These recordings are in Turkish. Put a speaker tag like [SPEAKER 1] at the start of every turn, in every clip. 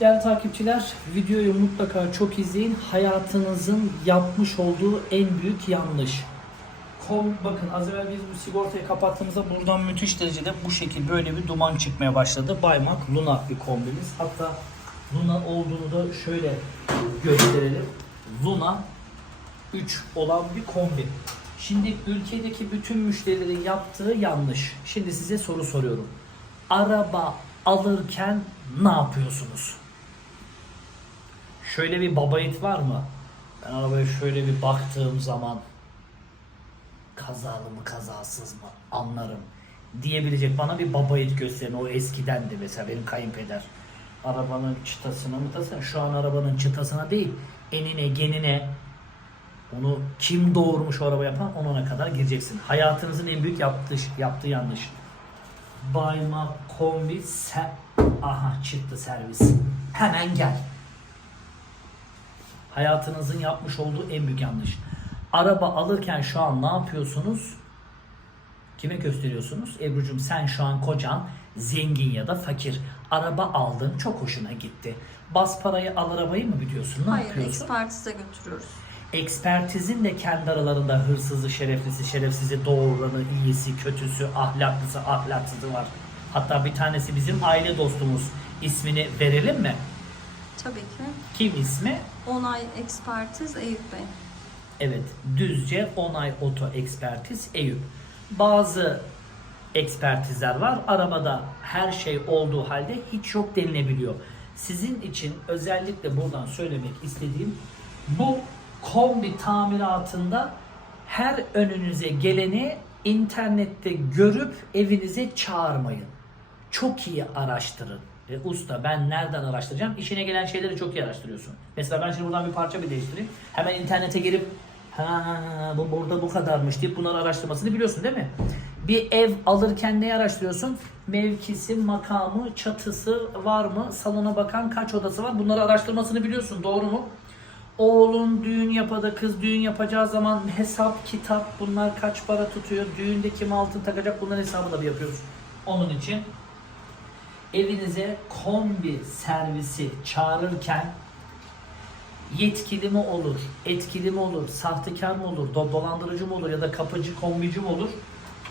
[SPEAKER 1] Değerli takipçiler, videoyu mutlaka çok izleyin. Hayatınızın yapmış olduğu en büyük yanlış. Kom, bakın az evvel biz bu sigortayı kapattığımızda buradan müthiş derecede bu şekil böyle bir duman çıkmaya başladı. Baymak Luna bir kombimiz. Hatta Luna olduğunu da şöyle gösterelim. Luna 3 olan bir kombi. Şimdi ülkedeki bütün müşterilerin yaptığı yanlış. Şimdi size soru soruyorum. Araba alırken ne yapıyorsunuz? Şöyle bir babayit var mı? Ben arabaya şöyle bir baktığım zaman kazalı mı kazasız mı anlarım diyebilecek bana bir babayit gösterin. O eskidendi mesela benim kayınpeder. Arabanın çıtasına mıtasına şu an arabanın çıtasına değil enine genine onu kim doğurmuş o araba yapan onuna kadar gireceksin. Hayatınızın en büyük yaptığı, yaptığı yanlış. Bayma kombi se aha çıktı servis. Hemen gel. Hayatınızın yapmış olduğu en büyük yanlış. Araba alırken şu an ne yapıyorsunuz? Kime gösteriyorsunuz? Ebru'cum sen şu an kocan zengin ya da fakir. Araba aldın çok hoşuna gitti. Bas parayı al arabayı mı biliyorsun? Ne
[SPEAKER 2] Hayır,
[SPEAKER 1] yapıyorsun?
[SPEAKER 2] ekspertize götürüyoruz.
[SPEAKER 1] Ekspertizin de kendi aralarında hırsızı, şereflisi, şerefsizi, doğuranı, iyisi, kötüsü, ahlaklısı, ahlaksızı var. Hatta bir tanesi bizim aile dostumuz. İsmini verelim mi?
[SPEAKER 2] Tabii ki.
[SPEAKER 1] Kim ismi?
[SPEAKER 2] Onay ekspertiz Eyüp Bey.
[SPEAKER 1] Evet, Düzce Onay Oto Ekspertiz Eyüp. Bazı ekspertizler var. Arabada her şey olduğu halde hiç yok denilebiliyor. Sizin için özellikle buradan söylemek istediğim bu kombi tamiratında her önünüze geleni internette görüp evinize çağırmayın. Çok iyi araştırın. E, usta ben nereden araştıracağım? İşine gelen şeyleri çok iyi araştırıyorsun. Mesela ben şimdi buradan bir parça bir değiştireyim. Hemen internete girip ha bu burada bu kadarmış deyip bunları araştırmasını biliyorsun değil mi? Bir ev alırken ne araştırıyorsun? Mevkisi, makamı, çatısı var mı? Salona bakan kaç odası var? Bunları araştırmasını biliyorsun. Doğru mu? Oğlun düğün yapada kız düğün yapacağı zaman hesap, kitap bunlar kaç para tutuyor? Düğünde kim altın takacak bunların hesabını da bir yapıyoruz. Onun için evinize kombi servisi çağırırken yetkili mi olur, etkili mi olur, sahtekar mı olur, do- dolandırıcı mı olur ya da kapıcı, kombici mi olur?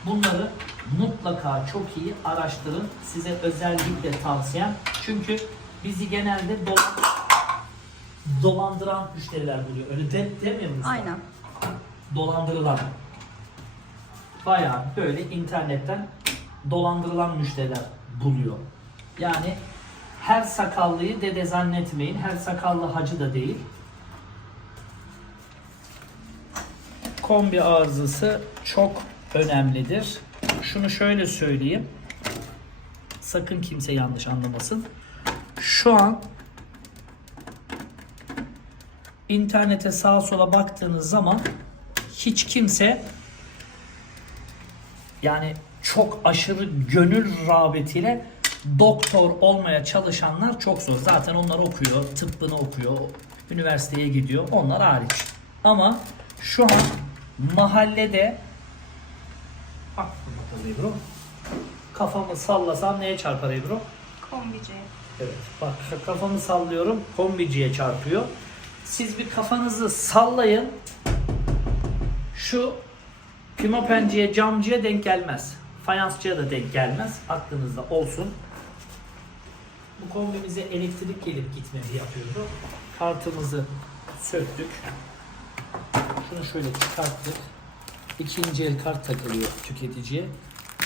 [SPEAKER 1] Bunları mutlaka çok iyi araştırın. Size özellikle tavsiyem. Çünkü bizi genelde dolan- dolandıran müşteriler buluyor. Öyle de, demiyor musun?
[SPEAKER 2] Aynen.
[SPEAKER 1] dolandırılan bayağı böyle internetten dolandırılan müşteriler buluyor. Yani her sakallıyı dede zannetmeyin. Her sakallı hacı da değil. Kombi arızası çok önemlidir. Şunu şöyle söyleyeyim. Sakın kimse yanlış anlamasın. Şu an internete sağa sola baktığınız zaman hiç kimse yani çok aşırı gönül rağbetiyle doktor olmaya çalışanlar çok zor. Zaten onlar okuyor, tıbbını okuyor, üniversiteye gidiyor. Onlar hariç. Ama şu an mahallede Bak bakalım Ebru. Kafamı sallasam neye çarpar Ebru?
[SPEAKER 2] Kombici.
[SPEAKER 1] Evet. Bak kafamı sallıyorum. Kombiciye çarpıyor. Siz bir kafanızı sallayın. Şu pimapenciye, camcıya denk gelmez. Fayansçıya da denk gelmez. Aklınızda olsun. Bu kombimize elektrik gelip gitmesi yapıyordu. Kartımızı söktük. Şunu şöyle çıkarttık. İkinci el kart takılıyor tüketiciye.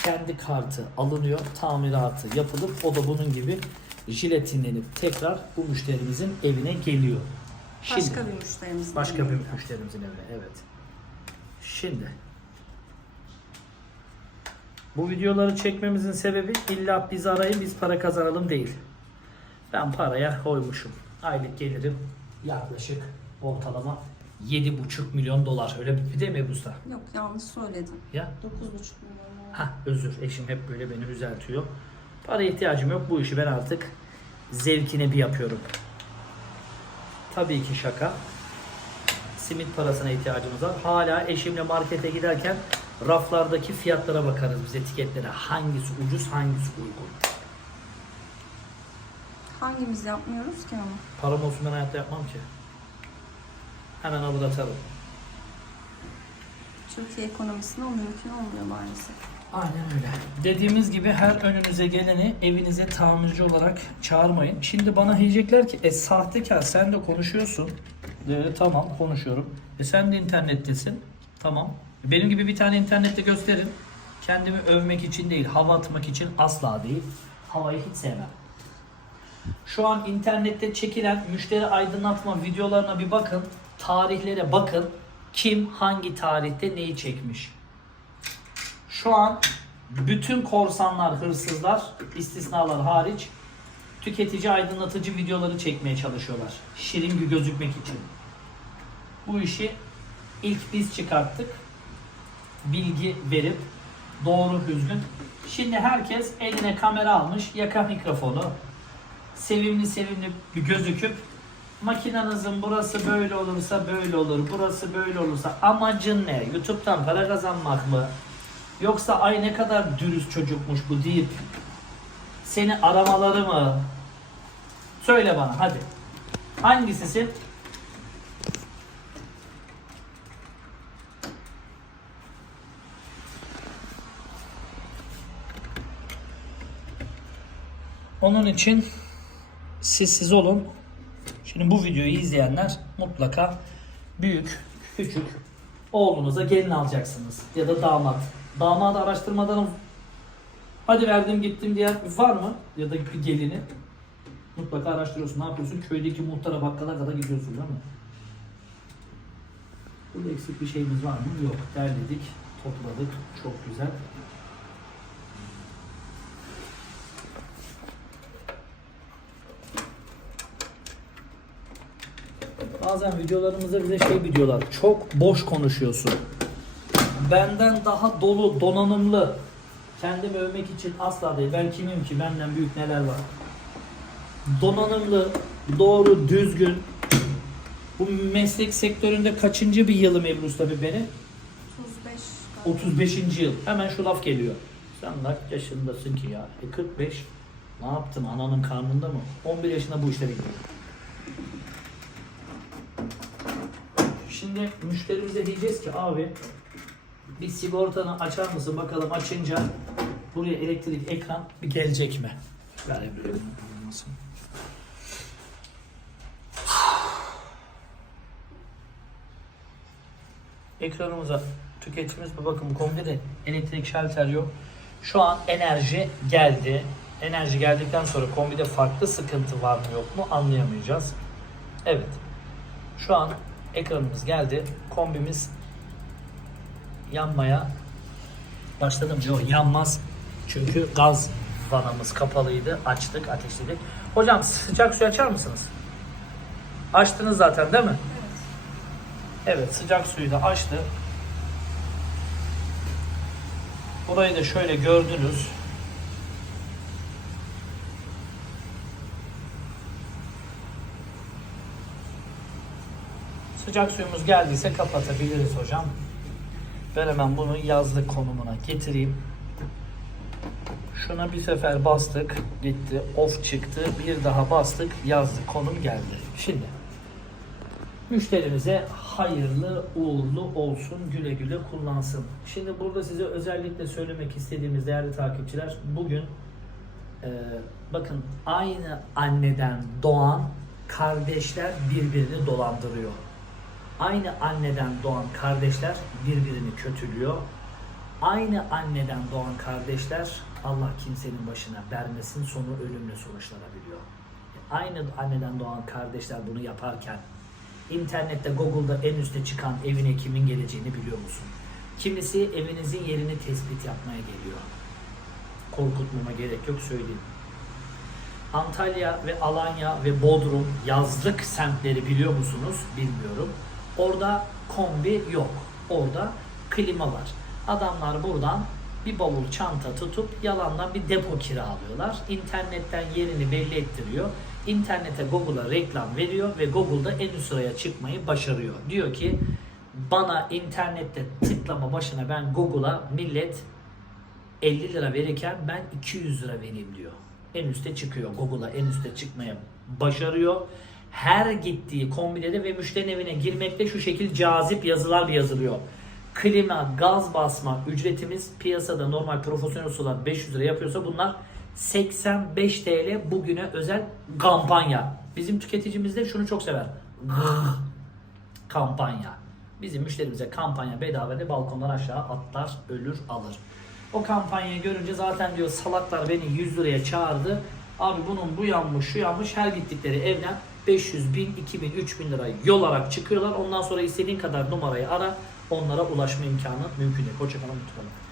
[SPEAKER 1] Kendi kartı alınıyor, tamiratı yapılıp o da bunun gibi jiletinlenip tekrar bu müşterimizin evine geliyor.
[SPEAKER 2] Başka bir müşterimiz.
[SPEAKER 1] Başka bir müşterimizin evine evet. Şimdi bu videoları çekmemizin sebebi illa biz arayın biz para kazanalım değil. Ben paraya koymuşum. Aylık gelirim yaklaşık ortalama 7,5 milyon dolar. Öyle bir değil mi Ebu Usta?
[SPEAKER 2] Yok yanlış söyledim.
[SPEAKER 1] Ya
[SPEAKER 2] 9,5 milyon.
[SPEAKER 1] Ha özür eşim hep böyle beni düzeltiyor. Para ihtiyacım yok bu işi ben artık zevkine bir yapıyorum. Tabii ki şaka. Simit parasına ihtiyacımız var. Hala eşimle markete giderken raflardaki fiyatlara bakarız biz etiketlere. Hangisi ucuz hangisi uygun.
[SPEAKER 2] Hangimiz yapmıyoruz ki onu?
[SPEAKER 1] Param olsun ben hayatta yapmam ki. Hemen alır atarım.
[SPEAKER 2] Türkiye ekonomisinde o mümkün olmuyor maalesef.
[SPEAKER 1] Aynen öyle. Dediğimiz gibi her önünüze geleni evinize tamirci olarak çağırmayın. Şimdi bana diyecekler ki e sahtekar sen de konuşuyorsun. E, tamam konuşuyorum. E sen de internettesin. Tamam. Benim gibi bir tane internette gösterin. Kendimi övmek için değil, hava atmak için asla değil. Havayı hiç sevmem. Şu an internette çekilen müşteri aydınlatma videolarına bir bakın. Tarihlere bakın. Kim hangi tarihte neyi çekmiş. Şu an bütün korsanlar, hırsızlar, istisnalar hariç tüketici aydınlatıcı videoları çekmeye çalışıyorlar. Şirin gözükmek için. Bu işi ilk biz çıkarttık. Bilgi verip doğru düzgün. Şimdi herkes eline kamera almış, yaka mikrofonu. Sevimli sevimli gözüküp makinenizin burası böyle olursa böyle olur, burası böyle olursa amacın ne? YouTube'dan para kazanmak mı? Yoksa ay ne kadar dürüst çocukmuş bu deyip seni aramaları mı? Söyle bana hadi. Hangisisin? Onun için siz olun. Şimdi bu videoyu izleyenler mutlaka büyük, küçük oğlunuza gelin alacaksınız ya da damat. Damadı araştırmadan hadi verdim gittim diye var mı? Ya da bir gelini. Mutlaka araştırıyorsun. Ne yapıyorsun? Köydeki muhtara bakkala kadar gidiyorsun değil mi? Burada eksik bir şeyimiz var mı? Yok. Derledik, topladık. Çok güzel. Bazen videolarımızda bize şey diyorlar. Çok boş konuşuyorsun. Benden daha dolu, donanımlı. Kendimi övmek için asla değil. Ben kimim ki? Benden büyük neler var. Donanımlı, doğru, düzgün. Bu meslek sektöründe kaçıncı bir yılım Ebru Usta bir benim?
[SPEAKER 2] 35
[SPEAKER 1] 35. yıl. Hemen şu laf geliyor. Sen kaç yaşındasın ki ya? E 45. Ne yaptın? Ananın karnında mı? 11 yaşında bu işlere gidiyor. Şimdi müşterimize diyeceğiz ki abi bir sigortanı açar mısın bakalım açınca buraya elektrik ekran bir gelecek mi? Ver Ebru, olmasın. Ekranımıza tüketicimiz bir bakın kombide elektrik şalter yok. Şu an enerji geldi. Enerji geldikten sonra kombide farklı sıkıntı var mı yok mu anlayamayacağız. Evet. Şu an ekranımız geldi. Kombimiz yanmaya başladı mı? Yok yanmaz. Çünkü gaz vanamız kapalıydı. Açtık, ateşledik. Hocam sıcak su açar mısınız? Açtınız zaten değil mi? Evet sıcak suyu da açtı. Burayı da şöyle gördünüz. Sıcak suyumuz geldiyse kapatabiliriz hocam. Ben hemen bunu yazlık konumuna getireyim. Şuna bir sefer bastık, gitti, off çıktı. Bir daha bastık, yazlık konum geldi. Şimdi müşterimize hayırlı uğurlu olsun, güle güle kullansın. Şimdi burada size özellikle söylemek istediğimiz değerli takipçiler, bugün e, bakın aynı anneden doğan kardeşler birbirini dolandırıyor. Aynı anneden doğan kardeşler birbirini kötülüyor. Aynı anneden doğan kardeşler Allah kimsenin başına vermesin sonu ölümle sonuçlanabiliyor. Aynı anneden doğan kardeşler bunu yaparken internette Google'da en üste çıkan evine kimin geleceğini biliyor musun? Kimisi evinizin yerini tespit yapmaya geliyor. Korkutmama gerek yok söyleyeyim. Antalya ve Alanya ve Bodrum yazlık semtleri biliyor musunuz? Bilmiyorum. Orada kombi yok. Orada klima var. Adamlar buradan bir bavul çanta tutup yalandan bir depo kiralıyorlar. İnternetten yerini belli ettiriyor. İnternete Google'a reklam veriyor ve Google'da en üst sıraya çıkmayı başarıyor. Diyor ki bana internette tıklama başına ben Google'a millet 50 lira verirken ben 200 lira vereyim diyor. en üste çıkıyor. Google'a en üste çıkmaya başarıyor. Her gittiği kombinede ve müşterinin evine girmekte şu şekil cazip yazılar yazılıyor. Klima, gaz basma ücretimiz piyasada normal profesyonel sular 500 lira yapıyorsa bunlar 85 TL bugüne özel kampanya. Bizim tüketicimiz de şunu çok sever. kampanya. Bizim müşterimize kampanya bedava ve balkondan aşağı atlar, ölür, alır. O kampanyayı görünce zaten diyor salaklar beni 100 liraya çağırdı. Abi bunun bu yanmış, şu yanmış her gittikleri evden 500 bin, 2000, 3000 lira yol alarak çıkıyorlar. Ondan sonra istediğin kadar numarayı ara. Onlara ulaşma imkanı mümkün değil. Hoşçakalın, mutlu.